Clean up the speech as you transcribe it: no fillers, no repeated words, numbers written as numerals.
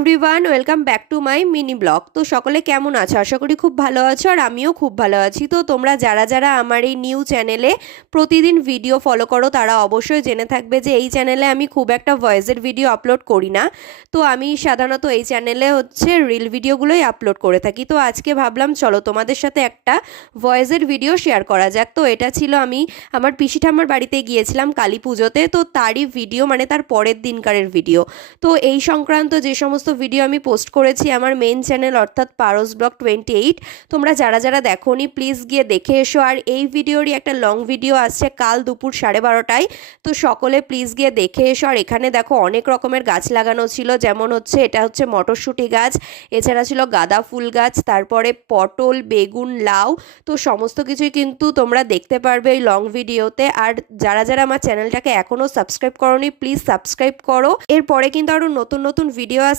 Everyone, welcome back to my mini blog. তো সকলে কেমন আছো? আশা করি খুব ভালো আছো, আর আমিও খুব ভালো আছি। তো তোমরা যারা যারা আমার এই নিউ চ্যানেলে প্রতিদিন ভিডিও ফলো করো তারা অবশ্যই জেনে থাকবে যে এই চ্যানেলে আমি খুব একটা ভয়েসের ভিডিও আপলোড করি না। তো আমি সাধারণত এই চ্যানেলে রিল ভিডিওগুলোই আপলোড করে থাকি। তো আজকে ভাবলাম চলো তোমাদের সাথে একটা ভয়েসের ভিডিও শেয়ার করা যাক। তো এটা ছিল আমি আমার পিসি ঠাম্মার বাড়িতে গিয়েছিলাম কালী পুজোতে, তো তারই ভিডিও, মানে তার পরের দিনকারের ভিডিও। তো এই সংক্রান্ত যে সমস্ত ভিডিও আমি পোস্ট করেছি আমার মেন চ্যানেল অর্থাৎ পারস ব্লগ 28, তোমরা যারা যারা দেখোনি প্লিজ গিয়ে দেখে এসো। আর এই ভিডিওরই একটা লং ভিডিও আসছে কাল দুপুর 12:30টায়, তো সকলে প্লিজ গিয়ে দেখে এসো। আর এখানে দেখো অনেক রকমের গাছ লাগানো ছিল, যেমন এটা হচ্ছে মটরশুঁটি গাছ, এছাড়া ছিল গাঁদা ফুল গাছ, তারপরে পটল, বেগুন, লাউ। তো সমস্ত কিছুই কিন্তু তোমরা দেখতে পারবে এই লং ভিডিওতে। আর যারা যারা আমার চ্যানেলটাকে এখনও সাবস্ক্রাইব করোনি প্লিজ সাবস্ক্রাইব করো। এরপরে কিন্তু আরও নতুন নতুন ভিডিও